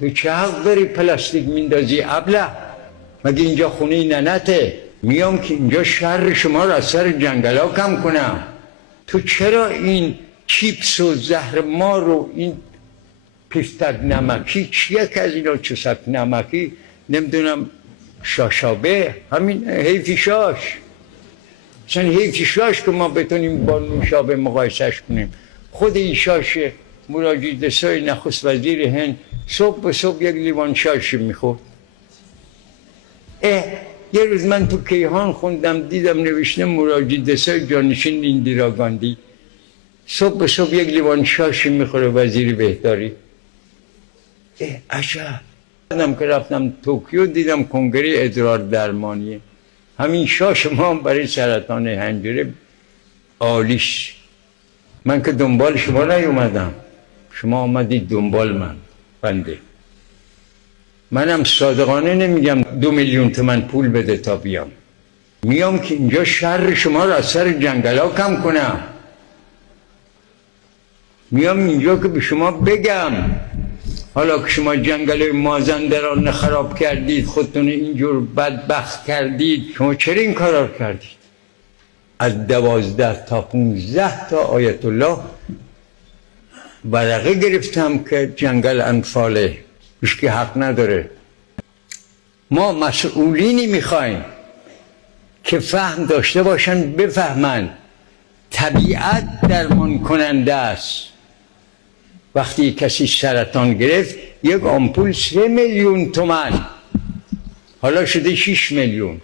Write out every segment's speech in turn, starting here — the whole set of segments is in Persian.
تو چه حق داری پلاستیک میندازی ابله؟ مگه اینجا خونه ننته؟ میام که اینجا شر شما را از سر جنگلا کم کنم. تو چرا این چیپس و زهر مار و این پیستک نمکی، چیه که از اینا چسک نمکی، نمیدونم شاشابه، همین حیفی شاش. مثلا حیفی شاش که ما بتونیم با نوشابه مقایسش کنیم. خود این شاش موراجی دسای نخست وزیر هند صبح به صبح یک لیوان شاش میخورد. یه روز من تو کیهان خوندم دیدم نوشته موراجی دسای جانشین ایندیرا گاندی صبح به صبح یک لیوان شاش میخوره وزیر بهداری. عجب. بعدم که رفتم توکیو دیدم کنگره ادرار درمانیه. همین شاش ما برای سرطان حنجره عالیش. من که دنبال شما نیومدم، شما آمدید دنبال من بنده. منم صادقانه نمیگم 2 میلیون تومن پول بده تا بیام. میام که اینجا شر شما را از سر جنگلا کم کنم. میام اینجا که به شما بگم حالا که شما جنگل مازندران خراب کردید، خودتون اینجور بدبخت کردید، شما چرا این کارا کردید؟ از 12 تا 15 تا آیت الله ورقه گرفتم که جنگل انفاله، هیچکی حق نداره. ما مسئولینی میخوایم که فهم داشته باشن، بفهمن طبیعت درمان کننده است. وقتی کسی سرطان گرفت یک آمپول 3 میلیون تومن، حالا شده 6 میلیون.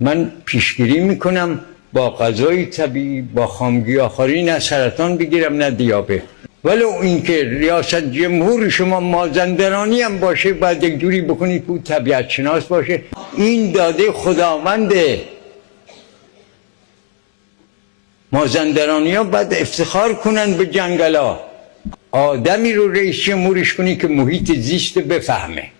من پیشگیری میکنم با غذای طبیعی، با خامگیاخواری نه سرطان بگیرم نه دیابت. ولی اینکه ریاست جمهور شما مازندرانی هم باشه باید یک جوری بکنید که طبیعت شناس باشه. این داده خداونده. مازندرانی ها باید افتخار کنن به جنگلا. آدمی رو رئیس جمهورش کنی که محیط زیست بفهمه.